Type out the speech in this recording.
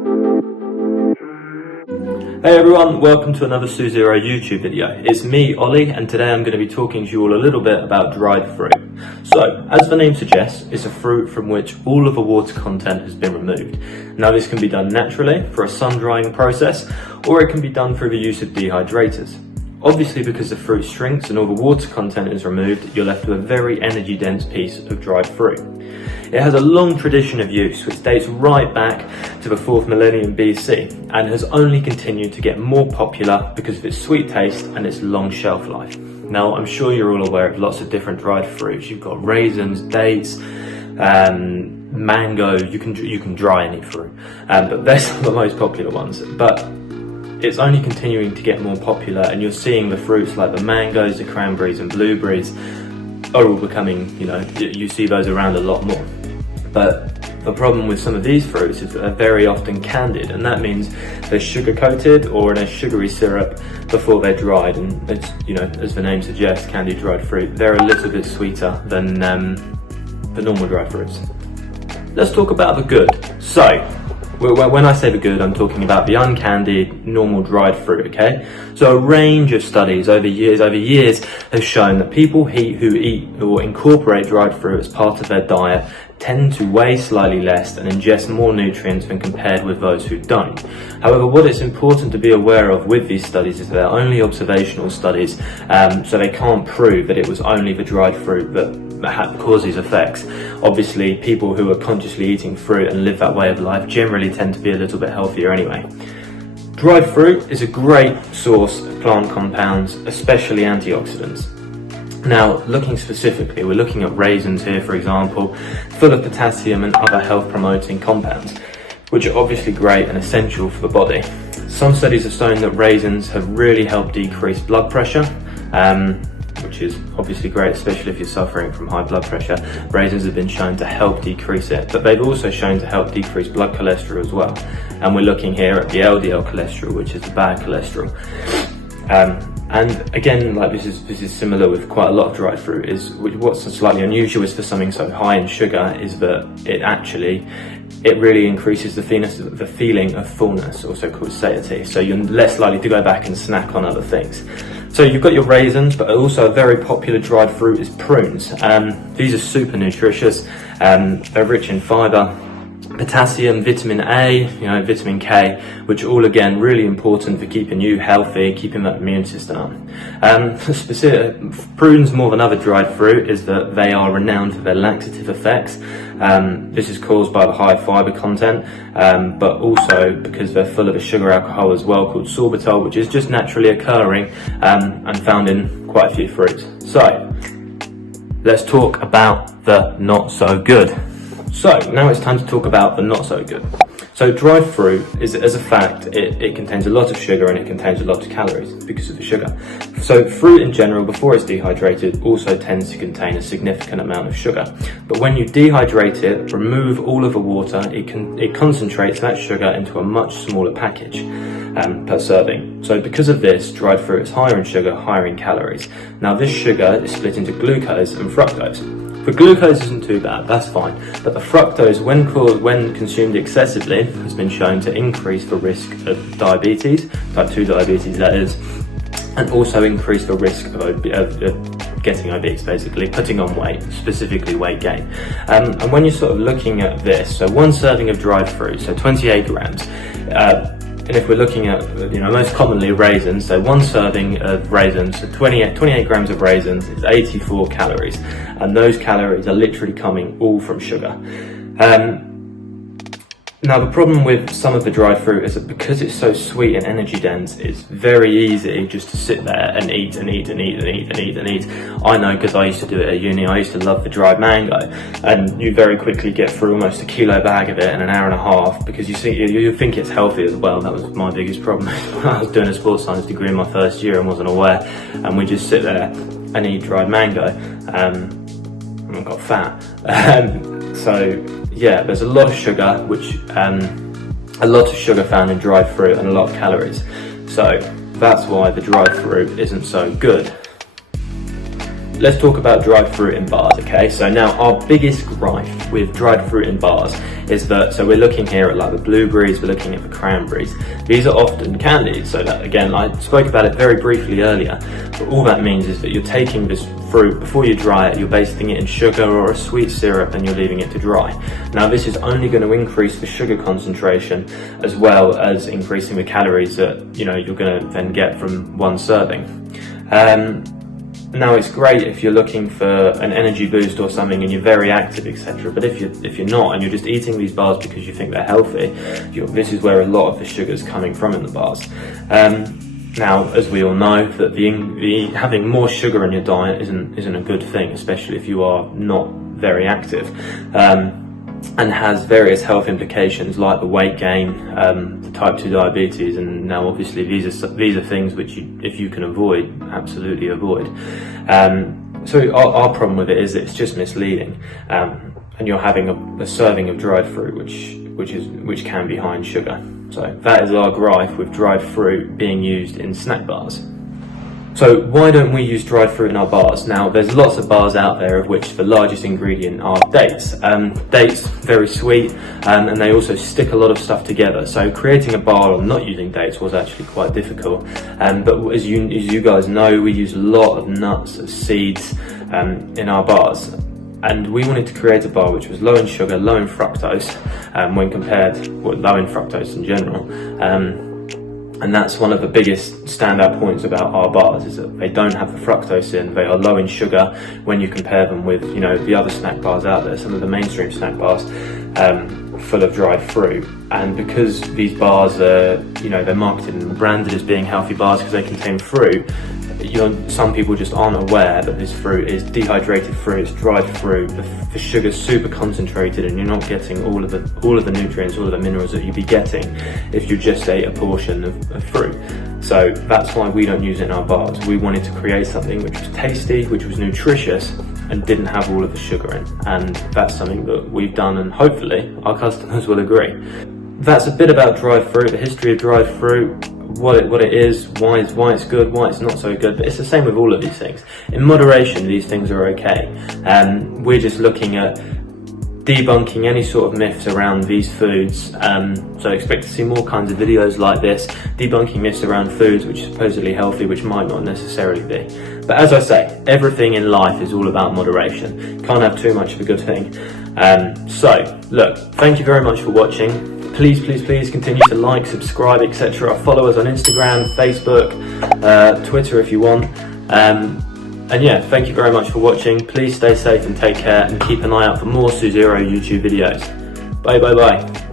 Hey everyone, welcome to another Suzero YouTube video. It's me, Ollie, and today I'm going to be talking to you all a little bit about dried fruit. So, as the name suggests, it's a fruit from which all of the water content has been removed. Now this can be done naturally for a sun drying process, or it can be done through the use of dehydrators. Obviously, because the fruit shrinks and all the water content is removed, you're left with a very energy dense piece of dried fruit. It has a long tradition of use, which dates right back to the 4th millennium BC, and has only continued to get more popular because of its sweet taste and its long shelf life. Now, I'm sure you're all aware of lots of different dried fruits. You've got raisins, dates, mango, you can dry any fruit, but they're some of the most popular ones. But it's only continuing to get more popular, and you're seeing the fruits like the mangoes, the cranberries and blueberries are all becoming, you see those around a lot more. But the problem with some of these fruits is that they're very often candied, and that means they're sugar coated or in a sugary syrup before they're dried. And it's, as the name suggests, candied dried fruit, they're a little bit sweeter than the normal dried fruits. Let's talk about the good. So, when I say the good, I'm talking about the uncandied, normal dried fruit, okay? So a range of studies over years have shown that people who eat or incorporate dried fruit as part of their diet tend to weigh slightly less and ingest more nutrients when compared with those who don't. However, what it's important to be aware of with these studies is they're only observational studies, so they can't prove that it was only the dried fruit that cause these effects. Obviously, people who are consciously eating fruit and live that way of life generally tend to be a little bit healthier anyway. Dried fruit is a great source of plant compounds, especially antioxidants. Now, looking specifically, we're looking at raisins here, for example, full of potassium and other health-promoting compounds, which are obviously great and essential for the body. Some studies have shown that raisins have really helped decrease blood pressure, which is obviously great, especially if you're suffering from high blood pressure. Raisins have been shown to help decrease it, but they've also shown to help decrease blood cholesterol as well. And we're looking here at the LDL cholesterol, which is the bad cholesterol. And again, like this is similar with quite a lot of dried fruit. What's slightly unusual is for something so high in sugar is that it really increases the feeling of fullness, also called satiety. So you're less likely to go back and snack on other things. So you've got your raisins, but also a very popular dried fruit is prunes. These are super nutritious. They're rich in fiber, potassium, vitamin A, vitamin K, which are all again really important for keeping you healthy, keeping that immune system up. Prunes, more than other dried fruit, is that they are renowned for their laxative effects. This is caused by the high fiber content, but also because they're full of a sugar alcohol as well called sorbitol, which is just naturally occurring and found in quite a few fruits. So let's talk about the not so good. So now it's time to talk about the not so good. So dried fruit is, as a fact, it contains a lot of sugar and it contains a lot of calories because of the sugar. So fruit in general, before it's dehydrated, also tends to contain a significant amount of sugar. But when you dehydrate it, remove all of the water, it concentrates that sugar into a much smaller package per serving. So because of this, dried fruit is higher in sugar, higher in calories. Now this sugar is split into glucose and fructose. The glucose isn't too bad, that's fine, but the fructose, when consumed excessively, has been shown to increase the risk of diabetes, type 2 diabetes that is, and also increase the risk of getting obese, basically, putting on weight, specifically weight gain. And when you're sort of looking at this, so one serving of dried fruit, so 28 grams, and if we're looking at, most commonly raisins, so one serving of raisins, so 28 grams of raisins is 84 calories. And those calories are literally coming all from sugar. Now the problem with some of the dried fruit is that because it's so sweet and energy dense, it's very easy just to sit there and eat and eat and eat and eat and eat and eat. I know because I used to do it at uni. I used to love the dried mango, and you very quickly get through almost a kilo bag of it in an hour and a half because you think it's healthy as well. That was my biggest problem. I was doing a sports science degree in my first year and wasn't aware, and we just sit there and eat dried mango, and I got fat. So yeah, there's a lot of sugar, a lot of sugar found in dried fruit and a lot of calories. So that's why the dried fruit isn't so good. let's talk about dried fruit in bars, okay? So now our biggest gripe with dried fruit in bars is that, so we're looking here at like the blueberries, we're looking at the cranberries. These are often candied, so that, again, I spoke about it very briefly earlier, but all that means is that you're taking this fruit, before you dry it, you're basting it in sugar or a sweet syrup and you're leaving it to dry. Now this is only going to increase the sugar concentration as well as increasing the calories that, you know, you're going to then get from one serving. Now it's great if you're looking for an energy boost or something and you're very active, etc. But if you're not and you're just eating these bars because you think they're healthy, this is where a lot of the sugar's coming from in the bars. Now, as we all know, that having more sugar in your diet isn't a good thing, especially if you are not very active, and has various health implications like the weight gain, the type 2 diabetes, and now obviously these are things which if you can avoid, absolutely avoid. So our problem with it is that it's just misleading, and you're having a serving of dried fruit which can be high in sugar. So that is our gripe with dried fruit being used in snack bars. So why don't we use dried fruit in our bars? Now there's lots of bars out there of which the largest ingredient are dates. Dates, very sweet, and they also stick a lot of stuff together. So creating a bar on not using dates was actually quite difficult. But as you guys know, we use a lot of nuts, of seeds in our bars. And we wanted to create a bar which was low in sugar, low in fructose, low in fructose in general. And that's one of the biggest standout points about our bars, is that they don't have the fructose in. They are low in sugar when you compare them with, you know, the other snack bars out there, some of the mainstream snack bars, full of dried fruit. And because these bars are, you know, they're marketed and branded as being healthy bars because they contain fruit, some people just aren't aware that this fruit is dehydrated fruit, it's dried fruit, the sugar's super concentrated, and you're not getting all of the nutrients, all of the minerals that you'd be getting if you just ate a portion of fruit. So that's why we don't use it in our bars. We wanted to create something which was tasty, which was nutritious, and didn't have all of the sugar in. And that's something that we've done, and hopefully our customers will agree. That's a bit about dried fruit, the history of dried fruit, what it is, why it's good, why it's not so good. But it's the same with all of these things. In moderation, these things are okay. We're just looking at debunking any sort of myths around these foods. So expect to see more kinds of videos like this, debunking myths around foods which are supposedly healthy, which might not necessarily be. But as I say, everything in life is all about moderation. Can't have too much of a good thing. So look, thank you very much for watching. Please continue to like, subscribe, etc. Follow us on Instagram, Facebook, Twitter if you want. And yeah, thank you very much for watching. Please stay safe and take care, and keep an eye out for more Suzero YouTube videos. Bye.